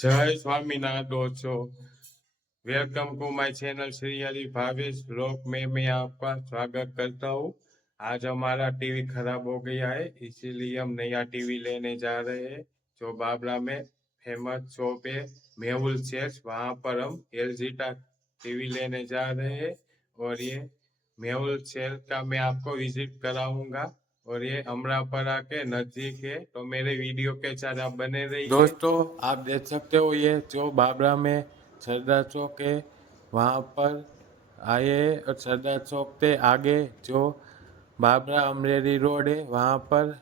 जय स्वामीनाथ दोस्तों। Welcome to my channel Shri Bhavesh blog में मैं आपका स्वागत करता हूँ। आज हमारा टीवी खराब हो गया है, इसीलिए हम नया टीवी लेने जा रहे हैं। जो बाबरा में फेमस शॉप है मेहुल सेल्स, वहाँ पर हम एलजी का टीवी लेने जा रहे हैं। और ये मेहुल सेल्स का मैं आपको विजिट कराऊंगा और ये अमरापरा के नजदीक है, तो मेरे वीडियो के साथ आप बने रहिए। दोस्तों आप देख सकते हो ये जो बाबरा में सरदार चौक है, वहाँ पर आए हैं। और सरदार चौक से आगे जो बाबरा अमरेली रोड है, वहाँ पर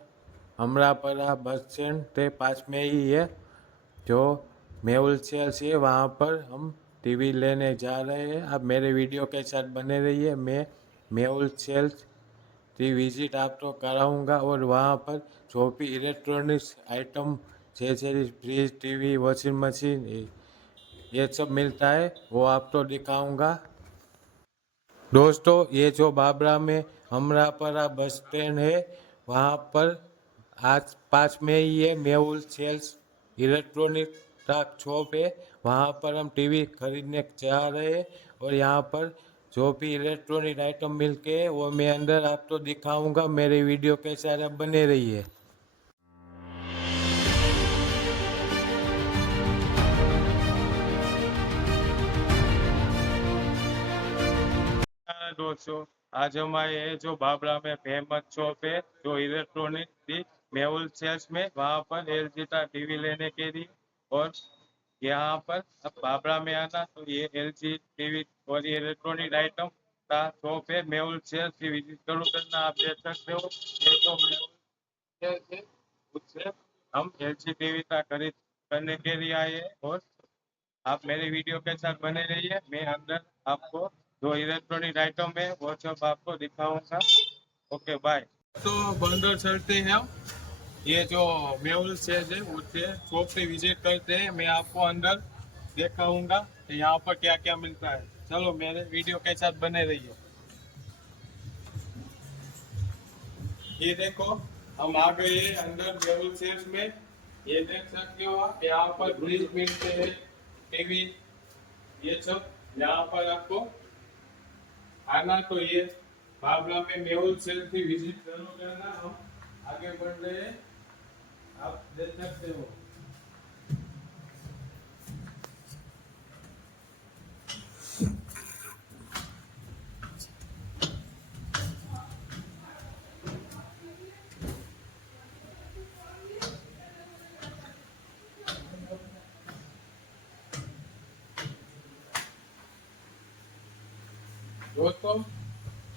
अमरापरा बस स्टैंड के पास में ही है जो मेहुल सेल्स है, वहाँ पर हम टीवी लेने जा रहे हैं। आप मेरे वीडियो के साथ बने रहिए। मैं मेहुल सेल्स की विजिट आपको कराऊंगा और वहाँ पर जो भी इलेक्ट्रॉनिक्स आइटम जैसे फ्रिज, टीवी, वॉशिंग मशीन ये सब मिलता है वो आपको दिखाऊंगा। दोस्तों ये जो बाबरा में अमरापरा बस स्टैंड है, वहाँ पर आज पास में ही ये मेहुल सेल्स इलेक्ट्रॉनिक का शॉप है। वहाँ पर हम टीवी खरीदने जा रहे हैं और यहाँ पर जो भी इलेक्ट्रॉनिक आइटम मिलते हैं वो मैं अंदर आपको दिखाऊंगा। मेरे वीडियो के साथ आप बने रहिए। दोस्तों आज हमारे जो बाबरा में फेमस शॉप है जो इलेक्ट्रॉनिक थी मेहुल सेल्स में, वहाँ पर एलजी का टीवी लेने के लिए। और यहाँ पर अब बाबरा में आना तो ये एलजी टीवी और ये इलेक्ट्रॉनिक आइटम का शॉप है मेहुल सेल्स की विजिट जरूर करना। आप देख सकते हो ये जो मेहुल सेल्स है उससे हम एलजी टीवी का खरीद करने के लिए आए हैं। और आप मेरे वीडियो के साथ बने रहिए। मैं अंदर आपको जो इलेक्ट्रॉनिक आइटम है वो सब आपको दिखाऊंगा। Okay bye. तो अंदर चलते हैं हम। ये जो मेहुल सेल्स है उससे शॉप पे विजिट करते हैं। मैं आपको अंदर दिखाऊंगा कि यहाँ पर क्या क्या मिलता है। चलो मेरे वीडियो के साथ बने रहिए। ये देखो हम आ गए हैं अंदर मेहुल सेल्स में। ये देख सकते हो आप, यहाँ पर फ्रिज मिलते हैं, टीवी, ये सब यहाँ पर आपको आना तो ये बाबरा में मेहुल सेल्स की विजिट जरूर करना। हम आगे बढ़ रहे हैं, आप देख सकते हो। दोस्तों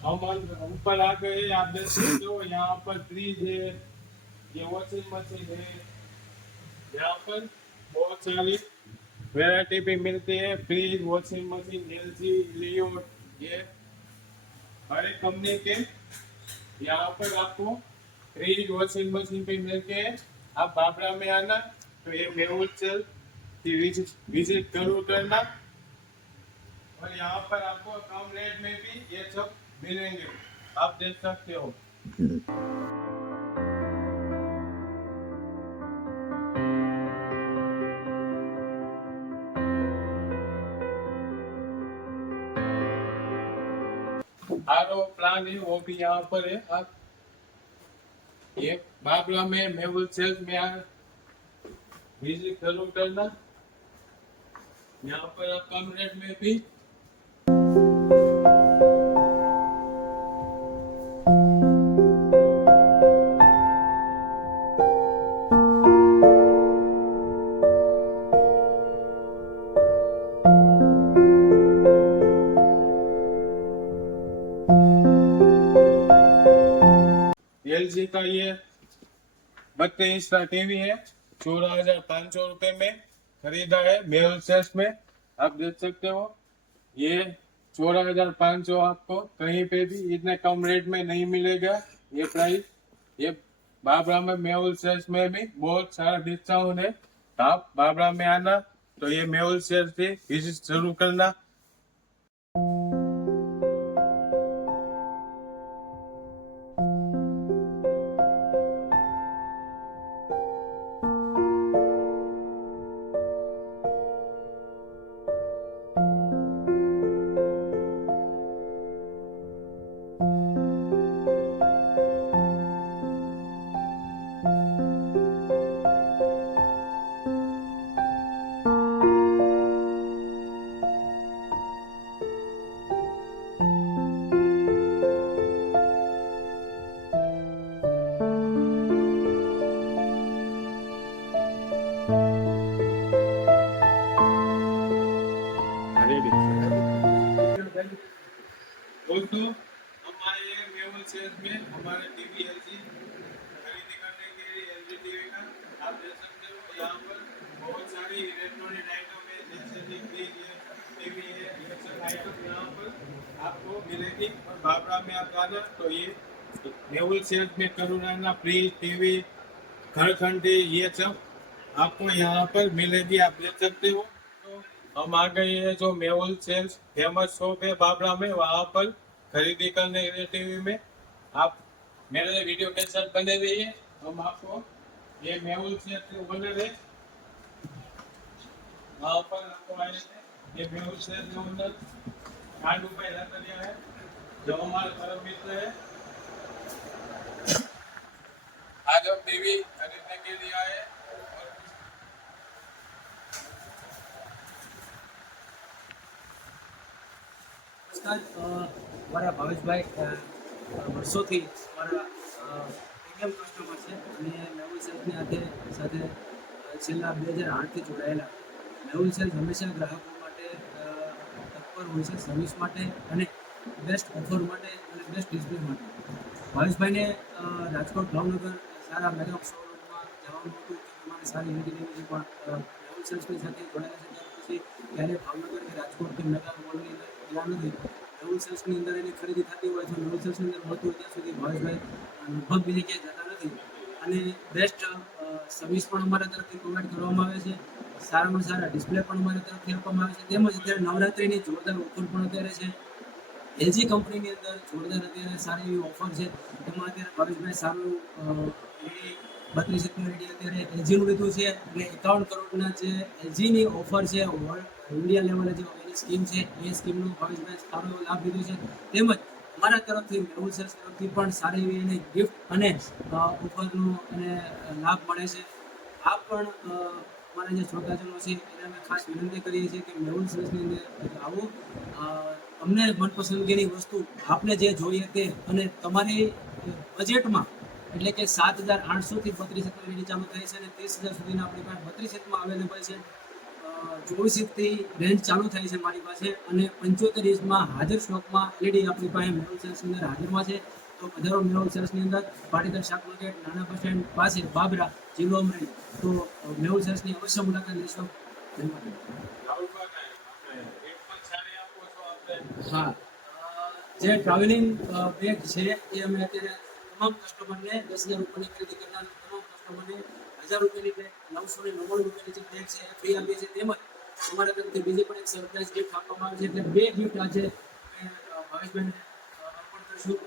हम ऊपर आ गए, आप देख सकते हो यहाँ पर फ्रिज है, ये वॉशिंग मशीन है। यहाँ पर बहुत सारी वैरायटी भी मिलती है, फ्रिज, वॉशिंग मशीन, एलजी, लियो, ये हर एक कंपनी के यहाँ पर आपको फ्रिज, वॉशिंग मशीन भी मिलते हैं। आप बाबरा में आना तो ये मेहुल सेल की विजिट जरूर करना। और यहाँ पर आपको कम रेट में भी ये सब मिलेंगे, आप देख सकते हो। आरो प्लान है वो भी यहाँ पर है। आप ये बाबरा में मेहुल सेल्स में विजिट जरूर करना। यहाँ पर आप कम रेट में भी एलजी का ये 32 का टीवी है, 14,500 रुपए में खरीदा है मेहुल सेल्स में। आप देख सकते हो ये 14,500 आपको कहीं पे भी इतने कम रेट में नहीं मिलेगा। ये प्राइस ये बाबरा में मेहुल सेल्स में भी बहुत सारा डिस्काउंट है। आप बाबरा में आना तो ये मेहुल सेल्स से विजिट जरूर करना। दोस्तों हमारे मेहुल सेल्स में हमारे टीवी एलजी खरीदी करने के लिए एलजी टीवी का आप देख सकते हो। यहाँ पर बहुत सारी इलेक्ट्रॉनिक आइटम है, जैसे कि फ्रिज है, टीवी है, ये सब आइटम यहाँ पर आपको मिलेगी। और बाबरा में आप जाना तो ये मेहुल सेल्स में करुणाना फ्रिज, टीवी, घरघंटी ये सब आपको यहाँ पर मिलेगी, आप देख सकते हो। तो हम आ गए हैं जो मेहुल सेल्स फेमस शॉप है बाबरा में, वहाँ पर खरीदी करने के लिए टीवी में। आप मेरे वीडियो के साथ बने रहिए। हम आपको ये मेहुल सेल्स के ओनर है, वहाँ पर आपको आए थे। ये मेहुल सेल्स के ओनर खांडू भाई रतनिया है, जो हमारे परम मित्र है। आज हम टीवी खरीदने के लिए आए हैं। મારા ભાવેશભાઈ વર્ષોથી મારા પ્રીમિયમ કસ્ટમર છે અને મેહુલ સેલ્સની સાથે છેલ્લા 2008થી જોડાયેલા. મેહુલ સેલ્સ હંમેશા ગ્રાહકો માટે તત્પર હોય છે, સર્વિસ માટે અને બેસ્ટ ઓફર માટે અને બેસ્ટ ડિસ્પ્લે માટે. ભાવેશભાઈને રાજકોટ ભાવનગર સારા મેગા શોરૂમમાં જવાનું હતું કે તમારે સારી ખરીદી લેવી છે, પણ મેહુલ સેલ્સની સાથે જોડાયેલા છે ત્યાર પછી ક્યારે ભાવનગર કે રાજકોટ કે મેગા મોલની અંદર ગયા નથી. મેહુલ સેલ્સની અંદર એની ખરીદી થતી હોય છે, મેહુલ સેલ્સની અંદર મળતું હોય ત્યાં સુધી ભાવેશભાઈ લગભગ બીજે ક્યાંય જતા નથી. અને બેસ્ટ સર્વિસ પણ અમારા તરફથી પ્રોવાઈડ કરવામાં આવે છે, સારામાં સારા ડિસ્પ્લે પણ અમારા તરફથી આપવામાં આવે છે. તેમજ અત્યારે નવરાત્રિની જોરદાર ઓફર પણ અત્યારે છે. એલજી કંપનીની અંદર જોરદાર અત્યારે સારી એવી ઓફર છે. એમાં અત્યારે ભાવેશભાઈ સારું એલઈડી 32 એલઈડી અત્યારે એલજીનું લીધું છે એટલે 51 કરોડના જે એલજીની ઓફર છે, વર્લ્ડ ઇન્ડિયા લેવલે જે એની સ્કીમ છે એ સ્કીમનો ભાવેશભાઈ સારો એવો લાભ લીધો છે. તેમજ અમારા તરફથી મેહુલ સેલ્સ તરફથી પણ સારી એવી એને ગિફ્ટ અને ઓફરનો અને લાભ મળે છે. આ પણ અમારા જે શ્રોતાજનો છે એને અમે ખાસ વિનંતી કરીએ છીએ કે મેહુલ સેલ્સની અંદર આવો, અમને મનપસંદગીની વસ્તુ આપને જે જોઈએ તે અને તમારી બજેટમાં, એટલે કે 7,800થી 32 એલઈડી ચાલુ થાય છે અને 30,000 સુધીના આપણી પાસે 32 અવેલેબલ છે. 24 ઇંચથી રેન્જ ચાલુ થાય છે મારી પાસે અને 75 ઇંચમાં હાજર સ્ટોકમાં એલઈડી આપણી પાસે મેહુલ સેલ્સની અંદર હાજરમાં છે. તો પધારો મેહુલ સેલ્સની અંદર, પાટીદાર શાક માર્કેટ, નાના બસ સ્ટેન્ડ પાસે, બાબરા, જિલ્લો અમરેલી. તો મેહુલ સેલ્સની અવશ્ય મુલાકાત લેશો. હા, જે ટ્રાવેલિંગ બેગ છે એ અમે અત્યારે તમામ કસ્ટમરને 10,000 રૂપિયાની ખરીદી કરનાર તમામ કસ્ટમરને 1,000 રૂપિયાની બેગ, 999 રૂપિયાની જે બેગ છે એ ફ્રી આપીએ છીએ. તેમજ અમારા તરફથી બીજી પણ એક સરપ્રાઈઝ ગિફ્ટ આપવામાં આવે છે. એટલે 2 ગિફ્ટ આજે ભાવેશભાઈને અર્પણ કરીશું.